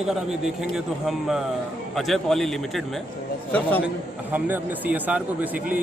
अगर आप ये देखेंगे तो हम अजय पॉली लिमिटेड में हमने अपने CSR को बेसिकली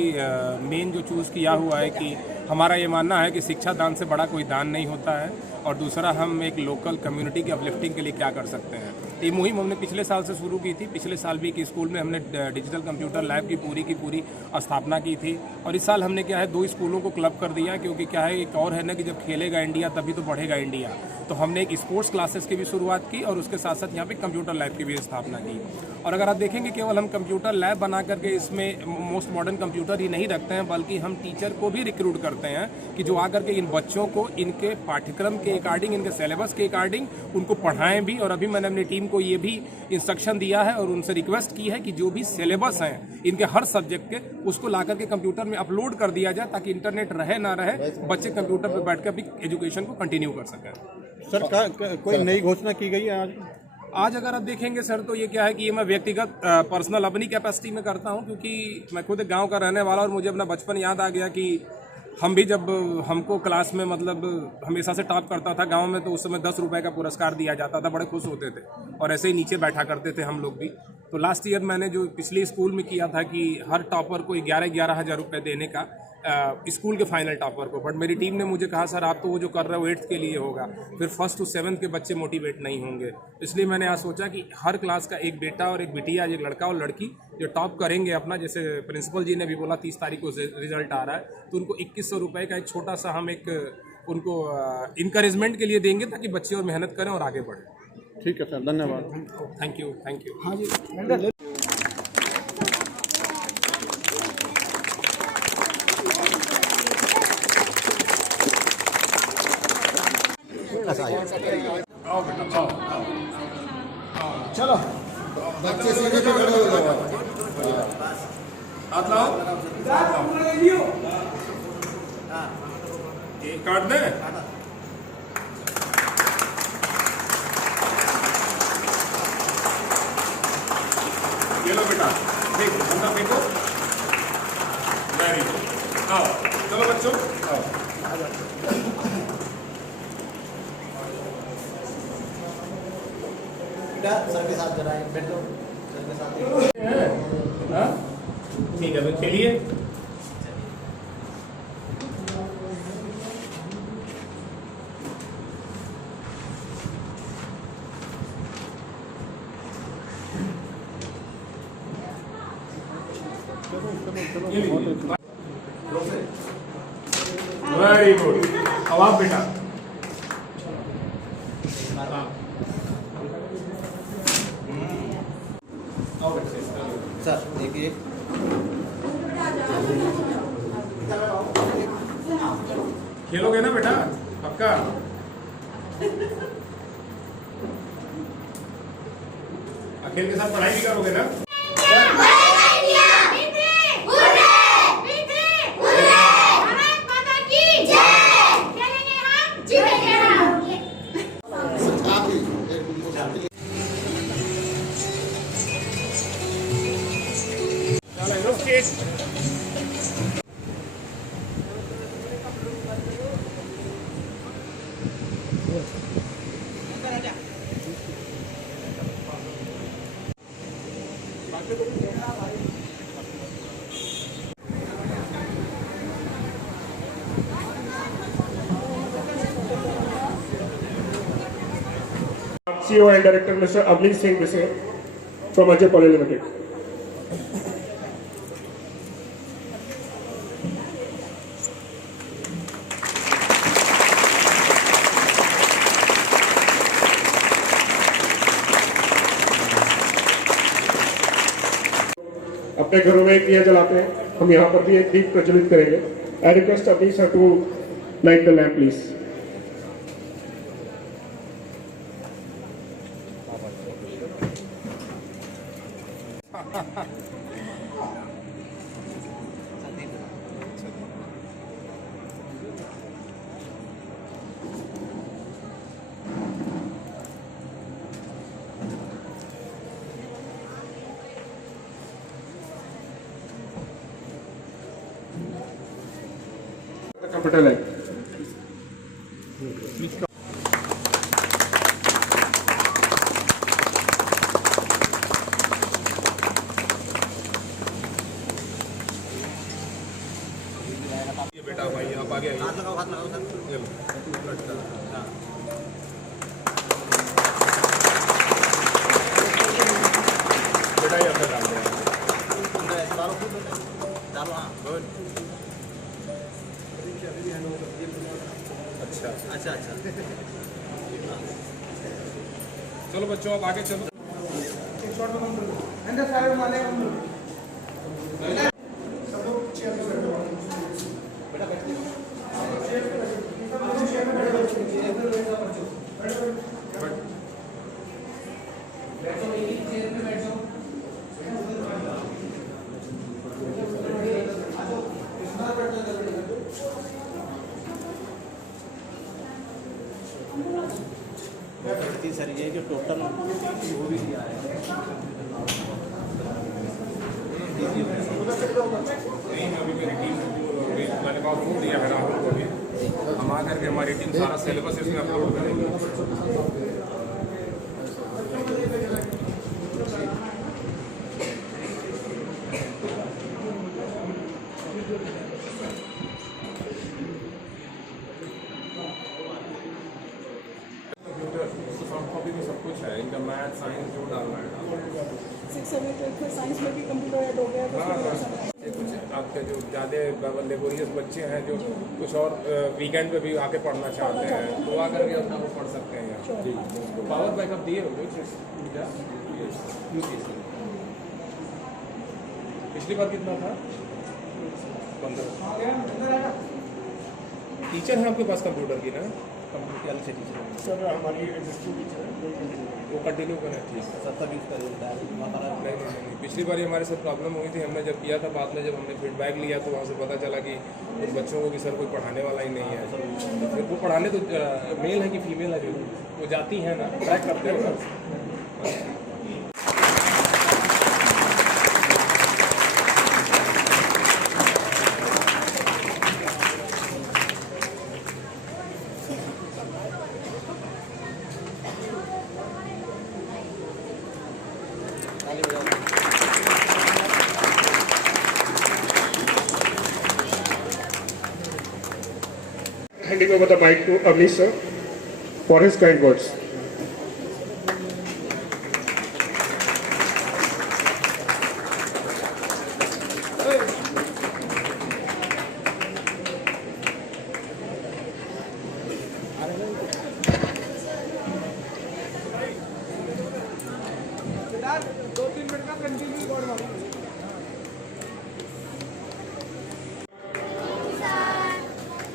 मेन जो चूज़ किया हुआ है कि हमारा ये मानना है कि शिक्षा दान से बड़ा कोई दान नहीं होता है, और दूसरा हम एक लोकल कम्युनिटी की अपलिफ्टिंग के लिए क्या कर सकते हैं। ये मुहिम हमने पिछले साल से शुरू की थी। पिछले साल भी एक स्कूल में हमने डिजिटल कंप्यूटर लैब की पूरी स्थापना की थी, और इस साल हमने क्या है 2 स्कूलों को क्लब कर दिया, क्योंकि क्या है एक और है ना कि जब खेलेगा इंडिया तभी तो बढ़ेगा इंडिया। तो हमने एक स्पोर्ट्स क्लासेस की भी शुरुआत की और उसके साथ साथ यहाँ पे कंप्यूटर लैब की भी स्थापना की। और अगर आप देखेंगे केवल हम कंप्यूटर लैब बना करके इसमें मोस्ट मॉडर्न कंप्यूटर ही नहीं रखते हैं, बल्कि हम टीचर को भी रिक्रूट करते हैं कि जो आकर के इन बच्चों को इनके पाठ्यक्रम के अकॉर्डिंग, इनके सिलेबस के अकॉर्डिंग उनको पढ़ाएं भी। और अभी मैंने अपनी टीम को ये भी इंस्ट्रक्शन दिया है और उनसे रिक्वेस्ट की है कि जो भी सिलेबस हैं इनके हर सब्जेक्ट के, उसको ला करके कंप्यूटर में अपलोड कर दिया जाए, ताकि इंटरनेट रहे ना रहे, बच्चे कंप्यूटर पर बैठ कर भी एजुकेशन को कंटिन्यू कर सकें। सर कोई नई घोषणा की गई है आज अगर आप देखेंगे सर, तो ये क्या है कि ये मैं व्यक्तिगत पर्सनल अपनी कैपेसिटी में करता हूँ, क्योंकि मैं खुद एक गांव का रहने वाला, और मुझे अपना बचपन याद आ गया कि हम भी जब हमको क्लास में मतलब हमेशा से टॉप करता था गांव में, तो उस समय 10 रुपये का पुरस्कार दिया जाता था, बड़े खुश होते थे और ऐसे ही नीचे बैठा करते थे हम लोग भी। तो लास्ट ईयर मैंने जो पिछले स्कूल में किया था कि हर टॉपर को 11 हज़ार रुपये देने का, स्कूल के फाइनल टॉपर को। बट मेरी टीम ने मुझे कहा सर आप तो वो जो कर रहे हो 8th के लिए होगा, फिर 1st to 7th के बच्चे मोटिवेट नहीं होंगे। इसलिए मैंने आज सोचा कि हर क्लास का एक बेटा और एक बिटिया, एक लड़का और लड़की जो टॉप करेंगे अपना, जैसे प्रिंसिपल जी ने भी बोला 30 तारीख को रिजल्ट आ रहा है, तो उनको 2100 रुपये का एक छोटा सा हम एक उनको इंकरेजमेंट के लिए देंगे, ताकि बच्चे और मेहनत करें और आगे बढ़ें। ठीक है सर, धन्यवाद। Thank you. हाँ जी। आओ बेटा, आओ। चलो बच्चे सीधे खड़े हो जाओ। हाथ लाओ। एक काट दे। ये लो बेटा, देखो बंदा फेंको। Very good. आओ चलो बच्चों, आओ। सर के साथ जरा बैठो, सर के साथ। ठीक है तो चलिए। Very good. अब आप बेटा सर देखिए, खेलोगे ना बेटा पक्का? खेल के साथ पढ़ाई भी करोगे ना? CEO and Director Mr. Avneet Singh Bisse from Ajay Poly Limited. अपने घरों में एक दिया जलाते हैं, हम यहाँ पर भी एक दीप प्रज्वलित करेंगे। I request Avneet sir to light the lamp, please. The computer light. लेके आइए। हाथ लगाओ सर। ये लो। हाँ। बेटा ये अंदर डाल दो। डालो हाँ। गुड। अच्छा। चलो बच्चों अब आगे चलो। सर ये जो टोटल वो भी दिया है मैंने कहा फोन दिया है राहुल को भी, हम आ करके हमारी टीम सारा सिलेबस इसमें अपलोड करेंगे। सब कुछ है, इनका मैथ साइंस जो डालना है। 6-7 में साइंस में भी कंप्यूटर ऐड हो गया है। हाँ, कुछ आपके जो ज़्यादा लेबोरियस बच्चे हैं जो कुछ और वीकेंड पे भी आके पढ़ना चाहते हैं तो आ करके अपना वो पढ़ सकते हैं यहाँ। जी, तो पावर बैकअप दिए हो पिछली बार कितना था? 15। टीचर है आपके पास कंप्यूटर की ना? कंप्यूटर वाले से टीचर सर हमारी एग्जिस्टिंग टीचर वो कंटिन्यू करें। ठीक है, 70 यूज़ कर नहीं, पिछली बार हमारे साथ प्रॉब्लम हुई थी। हमने जब किया था, बाद में जब हमने फीडबैक लिया तो वहाँ से पता चला कि उन बच्चों को कि सर कोई पढ़ाने वाला ही नहीं है। तो फिर वो पढ़ाने तो मेल है कि फीमेल है, जो वो जाती है ना, ट्रैक करते हो ना। Handing over the mic to Avnish sir for his kind words.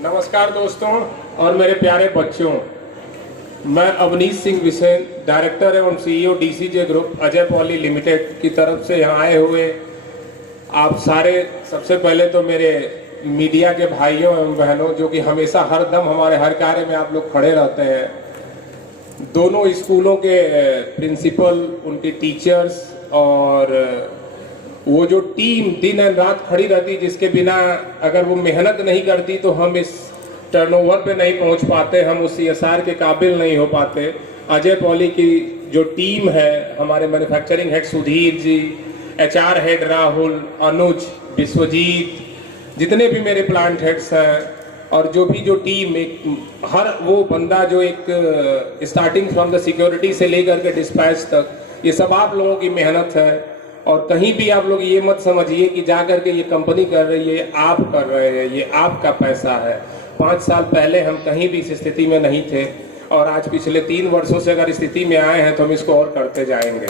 नमस्कार दोस्तों और मेरे प्यारे बच्चों, मैं अवनीश सिंह विसेन, डायरेक्टर एवं CEO DCJ group Ajay Poly Limited की तरफ से यहाँ आए हुए आप सारे, सबसे पहले तो मेरे मीडिया के भाइयों एवं बहनों जो कि हमेशा हर दम हमारे हर कार्य में आप लोग खड़े रहते हैं, दोनों स्कूलों के प्रिंसिपल, उनके टीचर्स और वो जो टीम दिन एंड रात खड़ी रहती, जिसके बिना अगर वो मेहनत नहीं करती तो हम इस टर्नओवर पे नहीं पहुंच पाते, हम उस सीएसआर के काबिल नहीं हो पाते। अजय पॉली की जो टीम है, हमारे manufacturing head Sudhir ji, HR head Rahul, अनुज, विश्वजीत, जितने भी मेरे प्लांट हेड्स हैं और जो भी जो टीम, एक हर वो बंदा जो एक स्टार्टिंग फ्रॉम द सिक्योरिटी से लेकर के डिस्पैच तक, ये सब आप लोगों की मेहनत है। और कहीं भी आप लोग ये मत समझिए कि जा करके ये कंपनी कर रही है, आप कर रहे हैं, ये आपका पैसा है। 5 साल पहले हम कहीं भी इस स्थिति में नहीं थे और आज पिछले 3 वर्षों से अगर स्थिति में आए हैं तो हम इसको और करते जाएंगे।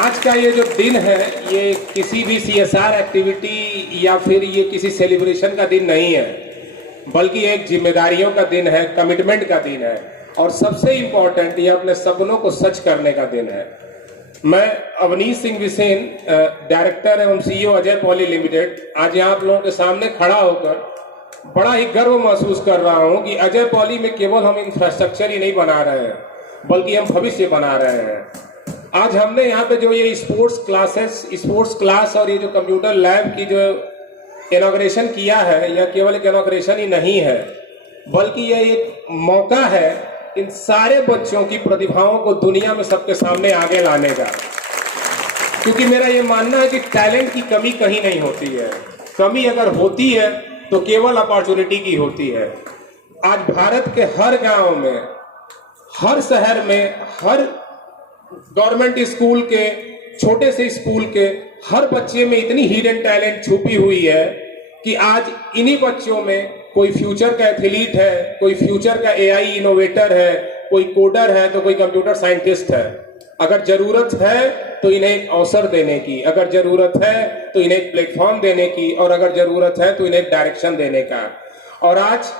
आज का ये जो दिन है, ये किसी भी सीएसआर एक्टिविटी या फिर ये किसी सेलिब्रेशन का दिन नहीं है, बल्कि एक जिम्मेदारियों का दिन है, कमिटमेंट का दिन है और सबसे इंपॉर्टेंट ये अपने सपनों को सच करने का दिन है। मैं अवनीश सिंह विसेन, डायरेक्टर एवं सीईओ अजय पॉली लिमिटेड, आज यहाँ आप लोगों के सामने खड़ा होकर बड़ा ही गर्व महसूस कर रहा हूँ कि अजय पॉली में केवल हम इंफ्रास्ट्रक्चर ही नहीं बना रहे हैं, बल्कि हम भविष्य बना रहे हैं। आज हमने यहाँ पे जो ये स्पोर्ट्स क्लास और ये जो कंप्यूटर लैब की जो इनॉग्रेशन किया है, यह केवल एक इनॉग्रेशन ही नहीं है, बल्कि यह एक मौका है इन सारे बच्चों की प्रतिभाओं को दुनिया में सबके सामने आगे लाने का। क्योंकि मेरा ये मानना है कि टैलेंट की कमी कहीं नहीं होती है, कमी अगर होती है तो केवल अपॉर्चुनिटी की होती है। आज भारत के हर गांव में, हर शहर में, हर गवर्नमेंट स्कूल के, छोटे से स्कूल के हर बच्चे में इतनी हिडन टैलेंट छुपी हुई है कि आज इन्हीं बच्चों में कोई फ्यूचर का एथलीट है, कोई फ्यूचर का एआई इनोवेटर है, कोई कोडर है, तो कोई कंप्यूटर साइंटिस्ट है। अगर जरूरत है तो इन्हें एक अवसर देने की, अगर जरूरत है तो इन्हें एक प्लेटफॉर्म देने की, और अगर जरूरत है तो इन्हें एक डायरेक्शन देने का। और आज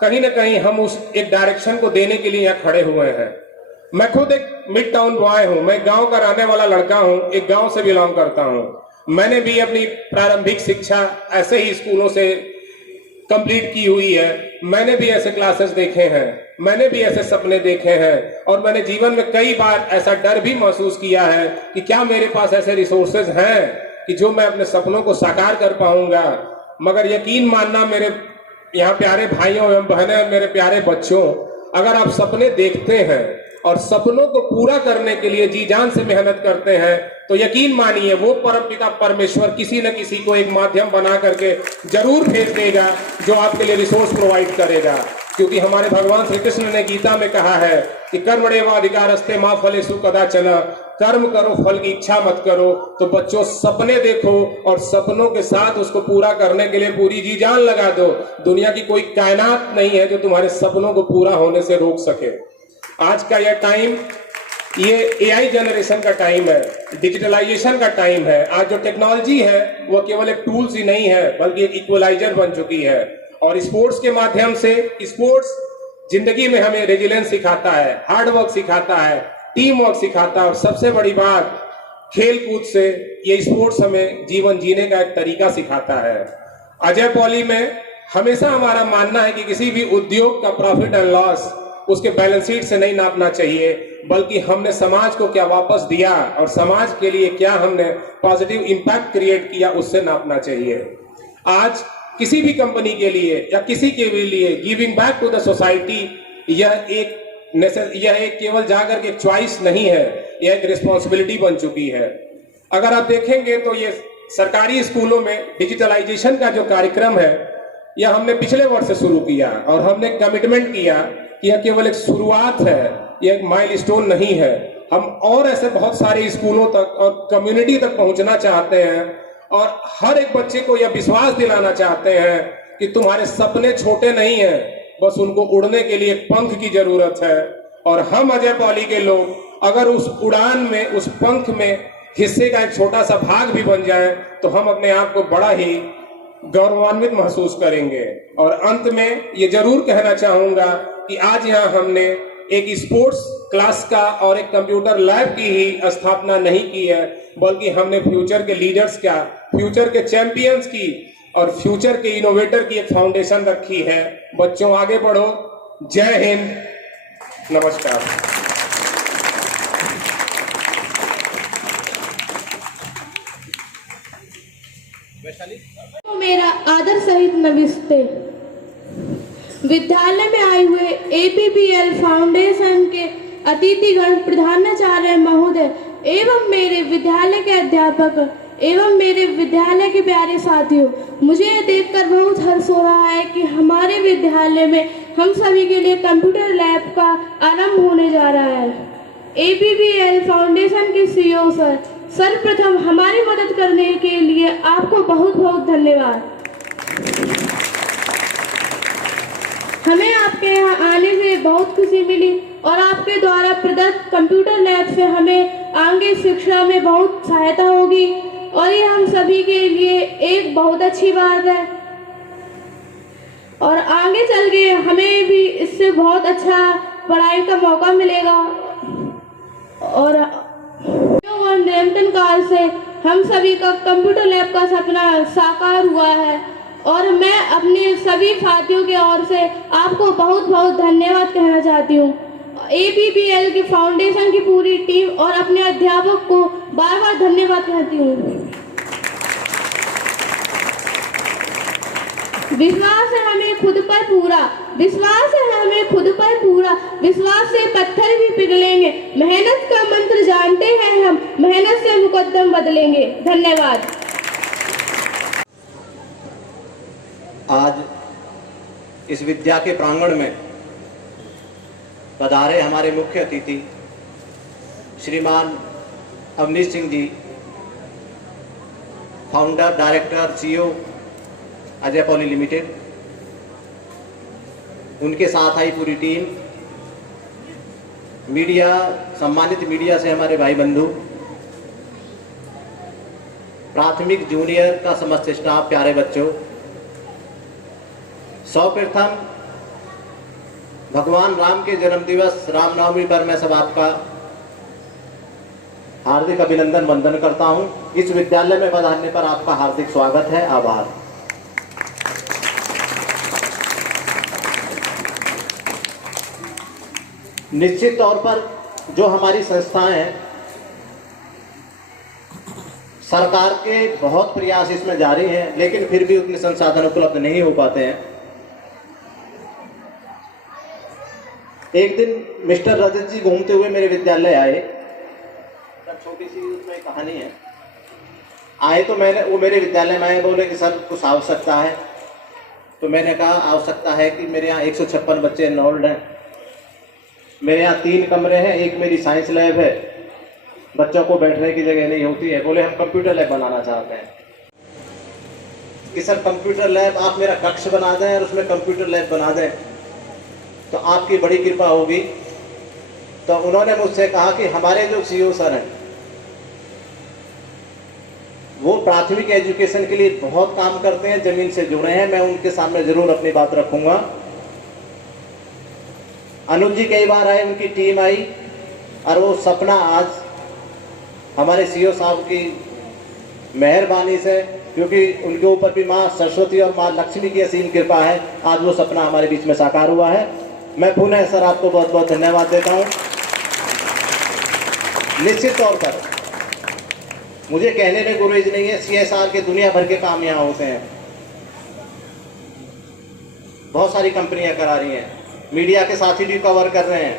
कहीं ना कहीं हम उस एक डायरेक्शन को देने के लिए यहाँ खड़े हुए हैं। मैं खुद एक मिड टाउन बॉय हूँ, मैं गांव का रहने वाला लड़का हूँ, एक गांव से बिलोंग करता हूँ। मैंने भी अपनी प्रारंभिक शिक्षा ऐसे ही स्कूलों से कंप्लीट की हुई है। मैंने भी ऐसे क्लासेस देखे हैं, मैंने भी ऐसे सपने देखे हैं, और मैंने जीवन में कई बार ऐसा डर भी महसूस किया है कि क्या मेरे पास ऐसे रिसोर्सेज हैं कि जो मैं अपने सपनों को साकार कर पाऊंगा। मगर यकीन मानना मेरे यहाँ प्यारे भाइयों एवं बहनें, मेरे प्यारे बच्चों, अगर आप सपने देखते हैं और सपनों को पूरा करने के लिए जी जान से मेहनत करते हैं तो यकीन मानिए वो परमपिता परमेश्वर किसी न किसी को एक माध्यम बना करके जरूर भेज देगा जो आपके लिए रिसोर्स प्रोवाइड करेगा। क्योंकि हमारे भगवान श्री कृष्ण ने गीता में कहा है कि कर्मण्येवाधिकारस्ते मा फलेषु कदाचन, कर्म करो फल की इच्छा मत करो। तो बच्चों सपने देखो और सपनों के साथ उसको पूरा करने के लिए पूरी जी जान लगा दो। दुनिया की कोई कायनात नहीं है जो तुम्हारे सपनों को पूरा होने से रोक सके। आज का यह टाइम, ये एआई जनरेशन का टाइम है, डिजिटलाइजेशन का टाइम है। आज जो टेक्नोलॉजी है वो केवल एक टूल्स ही नहीं है बल्कि एक इक्वलाइजर बन चुकी है। और स्पोर्ट्स के माध्यम से, स्पोर्ट्स जिंदगी में हमें रेजिलेंस सिखाता है, हार्ड वर्क सिखाता है, टीम वर्क सिखाता है, और सबसे बड़ी बात खेल कूद से ये स्पोर्ट्स हमें जीवन जीने का एक तरीका सिखाता है। अजय पॉली में हमेशा हमारा मानना है कि किसी भी उद्योग का प्रॉफिट एंड लॉस उसके बैलेंस शीट से नहीं नापना चाहिए, बल्कि हमने समाज को क्या वापस दिया और समाज के लिए क्या हमने पॉजिटिव इंपैक्ट क्रिएट किया उससे नापना चाहिए। आज किसी भी कंपनी के लिए या किसी के भी लिए giving back to the society यह एक केवल जाकर के एक चॉइस नहीं है, यह एक रिस्पॉन्सिबिलिटी बन चुकी है। अगर आप देखेंगे तो ये सरकारी स्कूलों में डिजिटलाइजेशन का जो कार्यक्रम है यह हमने पिछले वर्ष से शुरू किया और हमने कमिटमेंट किया कि यह केवल एक शुरुआत है, यह एक माइलस्टोन नहीं है। हम और ऐसे बहुत सारे स्कूलों तक और कम्युनिटी तक पहुंचना चाहते हैं और हर एक बच्चे को यह विश्वास दिलाना चाहते हैं कि तुम्हारे सपने छोटे नहीं हैं, बस उनको उड़ने के लिए पंख की जरूरत है। और हम अजय पॉली के लोग अगर उस उड़ान में, उस पंख में हिस्से का एक छोटा सा भाग भी बन जाए तो हम अपने आप को बड़ा ही गौरवान्वित महसूस करेंगे। और अंत में ये जरूर कहना चाहूंगा कि आज यहाँ हमने एक स्पोर्ट्स क्लास का और एक कंप्यूटर लैब की ही स्थापना नहीं की है, बल्कि हमने फ्यूचर के लीडर्स का, फ्यूचर के चैंपियंस की और फ्यूचर के इनोवेटर की एक फाउंडेशन रखी है। बच्चों आगे बढ़ो। जय हिंद, नमस्कार। मेरा आदर सहित नमस्ते। विद्यालय में आए हुए एपीपीएल फाउंडेशन के अतिथिगण, प्रधानाचार्य महोदय एवं मेरे विद्यालय के अध्यापक एवं मेरे विद्यालय के प्यारे साथियों, मुझे यह देखकर बहुत हर्ष हो रहा है कि हमारे विद्यालय में हम सभी के लिए कंप्यूटर लैब का आरंभ होने जा रहा है। एपीपीएल फाउंडेशन के सीईओ सर, सर्वप्रथम हमारी मदद करने के लिए आपको बहुत बहुत धन्यवाद। हमें आपके यहाँ आने से बहुत खुशी मिली और आपके द्वारा प्रदत्त कंप्यूटर लैब से हमें आगे शिक्षा में बहुत सहायता होगी और ये हम सभी के लिए एक बहुत अच्छी बात है। और आगे चल के हमें भी इससे बहुत अच्छा पढ़ाई का मौका मिलेगा और निरंतर काल से हम सभी का कंप्यूटर लैब का सपना साकार हुआ है। और मैं अपने सभी साथियों की ओर से आपको बहुत बहुत धन्यवाद कहना चाहती हूँ। एपीपीएल की फाउंडेशन की पूरी टीम और अपने अध्यापक को बार बार धन्यवाद कहती हूँ। विश्वास है हमें खुद पर पूरा, विश्वास है हमें खुद पर पूरा, विश्वास से पत्थर भी पिघलेंगे, मेहनत का मंत्र जानते हैं हम, मेहनत से मुकद्दम बदलेंगे। धन्यवाद। आज इस विद्या के प्रांगण में पधारे हमारे मुख्य अतिथि श्रीमान Avnish Singh ji, founder, director, CEO Ajay Poly Limited, उनके साथ आई पूरी टीम, मीडिया, सम्मानित मीडिया से हमारे भाई बंधु, प्राथमिक जूनियर का समस्त स्टाफ, प्यारे बच्चों, सर्वप्रथम भगवान राम के जन्म दिवस रामनवमी पर मैं सब आपका हार्दिक अभिनंदन वंदन करता हूं। इस विद्यालय में पधारने पर आपका हार्दिक स्वागत है, आभार। निश्चित तौर पर जो हमारी संस्थाएं हैं, सरकार के बहुत प्रयास इसमें जारी हैं, लेकिन फिर भी उतने संसाधन उपलब्ध नहीं हो पाते हैं। एक दिन मिस्टर रजत जी घूमते हुए मेरे विद्यालय आए, छोटी सी उसमें कहानी है। आए तो वो मेरे विद्यालय में आए, बोले कि सर कुछ आवश्यकता है। तो मैंने कहा आवश्यकता है कि मेरे यहाँ 156 बच्चे एनरोल्ड हैं, मेरे यहाँ 3 कमरे हैं, एक मेरी साइंस लैब है, बच्चों को बैठने की जगह नहीं होती है। बोले हम कंप्यूटर लैब बनाना चाहते हैं कि सर कंप्यूटर लैब आप मेरा कक्ष बना दें और उसमें कंप्यूटर लैब बना दें तो आपकी बड़ी कृपा होगी। तो उन्होंने मुझसे कहा कि हमारे जो सीईओ सर हैं वो प्राथमिक एजुकेशन के लिए बहुत काम करते हैं, जमीन से जुड़े हैं, मैं उनके सामने जरूर अपनी बात रखूंगा। अनुज जी कई बार आए, उनकी टीम आई और वो सपना आज हमारे सीईओ साहब की मेहरबानी से, क्योंकि उनके ऊपर भी माँ सरस्वती और माँ लक्ष्मी की असीम कृपा है, आज वो सपना हमारे बीच में साकार हुआ है। मैं पुनः सर आपको बहुत बहुत धन्यवाद देता हूँ। निश्चित तौर पर मुझे कहने में गुरेज नहीं है, सीएसआर के दुनिया भर के काम यहाँ होते हैं, बहुत सारी कंपनियां करा रही हैं, मीडिया के साथी भी कवर कर रहे हैं,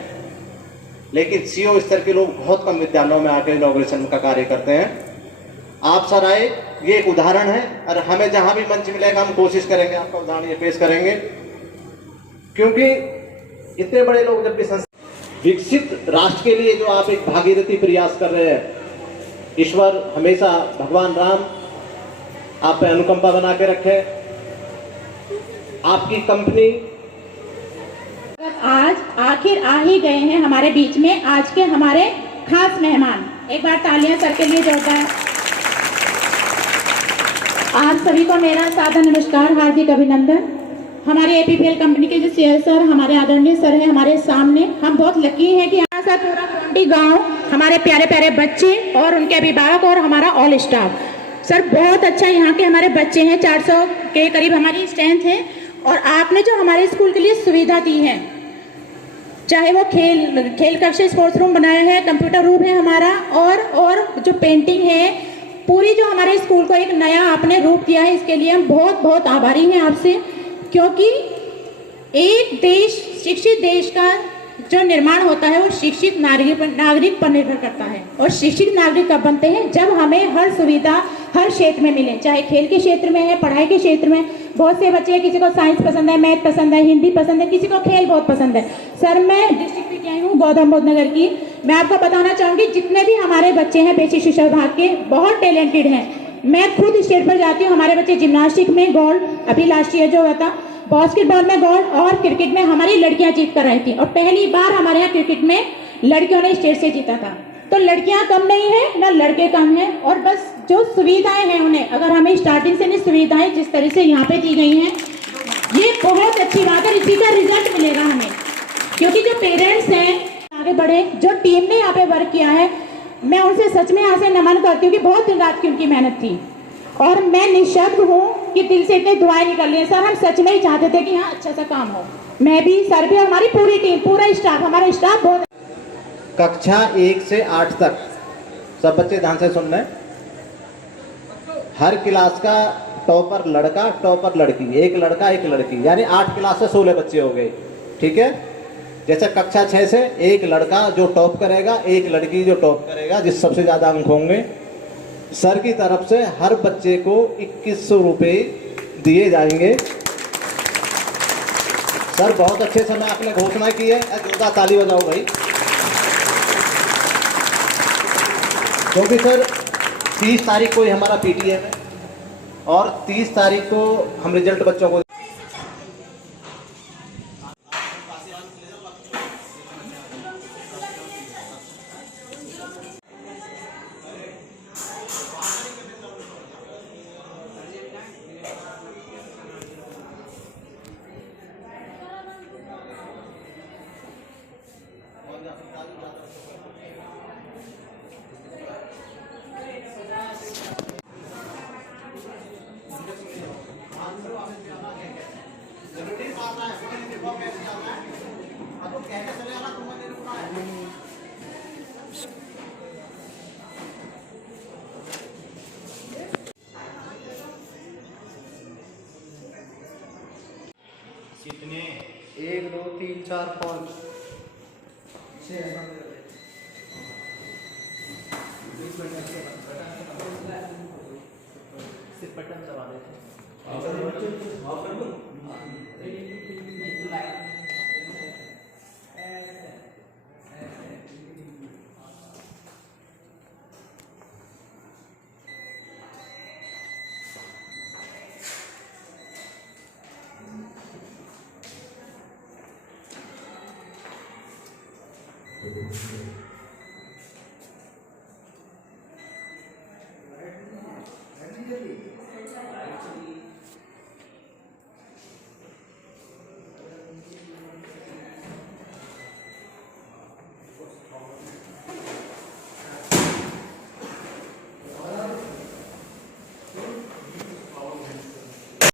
लेकिन सीईओ स्तर के लोग बहुत कम विद्यालयों में आकर इनॉग्रेशन का कार्य करते हैं। आप सर आए, ये एक उदाहरण है, और हमें जहां भी मंच मिलेगा हम कोशिश करेंगे आपका उदाहरण ये पेश करेंगे, क्योंकि इतने बड़े लोग जब भी विकसित राष्ट्र के लिए जो आप एक भागीरथी प्रयास कर रहे हैं, ईश्वर हमेशा भगवान राम आप पे अनुकंपा बना के रखे। आपकी कंपनी आज आखिर आ ही गए हैं हमारे बीच में, आज के हमारे खास मेहमान। एक बार तालियां सर के लिए जोरदार। आप सभी को मेरा सादर नमस्कार, हार्दिक अभिनंदन। हमारे एपीपीएल कंपनी के जो सीईओ सर, हमारे आदरणीय सर हैं हमारे सामने। हम बहुत लकी हैं कि यहाँ सर पूरा गोंडी गांव, हमारे प्यारे प्यारे बच्चे और उनके अभिभावक और हमारा ऑल स्टाफ, सर बहुत अच्छा यहाँ के हमारे बच्चे हैं, 400 के करीब हमारी स्ट्रेंथ है। और आपने जो हमारे स्कूल के लिए सुविधा दी है, चाहे वो खेल कक्ष, स्पोर्ट्स रूम बनाया है, कंप्यूटर रूम है हमारा, और जो पेंटिंग है, पूरी जो हमारे स्कूल को एक नया आपने रूप दिया है, इसके लिए हम बहुत बहुत आभारी हैं आपसे। क्योंकि एक देश, शिक्षित देश का जो निर्माण होता है वो शिक्षित नागरिक पर निर्भर करता है। और शिक्षित नागरिक कब बनते हैं? जब हमें हर सुविधा हर क्षेत्र में मिले, चाहे खेल के क्षेत्र में है, पढ़ाई के क्षेत्र में। बहुत से बच्चे हैं, किसी को साइंस पसंद है, मैथ पसंद है, हिंदी पसंद है, किसी को खेल बहुत पसंद है। सर मैं डिस्ट्रिक्ट पीटी आई हूँ गौतम बुद्ध नगर की। मैं आपको बताना चाहूँगी जितने भी हमारे बच्चे हैं बेसिक शिक्षा विभाग के, बहुत टैलेंटेड हैं। मैं खुद स्टेट पर जाती हूँ, हमारे बच्चे जिम्नास्टिक में गोल्ड, अभी लास्ट ईयर जो हुआ था, बास्केटबॉल में गोल्ड, और क्रिकेट में हमारी लड़कियां जीत कर आई थी। और पहली बार हमारे यहाँ क्रिकेट में लड़कियों ने स्टेट से जीता था। तो लड़कियां कम नहीं है ना लड़के कम हैं। और बस जो सुविधाएं हैं उन्हें, अगर हमें स्टार्टिंग से नहीं सुविधाएं जिस तरह से यहाँ पे दी गई हैं, ये बहुत अच्छी बात है। इसी का रिजल्ट मिलेगा हमें, क्योंकि जो पेरेंट्स हैं आगे बढ़े, जो टीम ने यहाँ पे वर्क किया है, मैं उनसे सच में यहाँ से नमन करती हूँ कि बहुत दिन रात की उनकी मेहनत थी। और मैं निःशब्द हूँ कि दिल से इतने दुआएं निकल रही हैं। सर हम सच में ही चाहते थे कि यहाँ अच्छा सा काम हो। मैं भी, सर भी, हमारी पूरी टीम, पूरा स्टाफ, हमारा स्टाफ बहुत। कक्षा 1 से 8 तक सब बच्चे ध्यान से सुन रहे हैं। हर क्लास का टॉपर लड़का, टॉपर लड़की, एक लड़का एक लड़की, यानी 8 क्लास से 16 बच्चे हो गए। ठीक है, जैसे कक्षा 6 से एक लड़का जो टॉप करेगा, एक लड़की जो टॉप करेगा, जिस सबसे ज़्यादा अंक होंगे। सर की तरफ से हर बच्चे को 2100 रुपये दिए जाएंगे। सर बहुत अच्छे समय आपने घोषणा की है, जोरदार ताली बजाओ भाई। क्योंकि सर 30 तारीख को ही हमारा पीटीएम है और 30 तारीख को हम रिजल्ट बच्चों को कितने 1 2 3 4 5 सिर्फ बटन दबा देते हैं।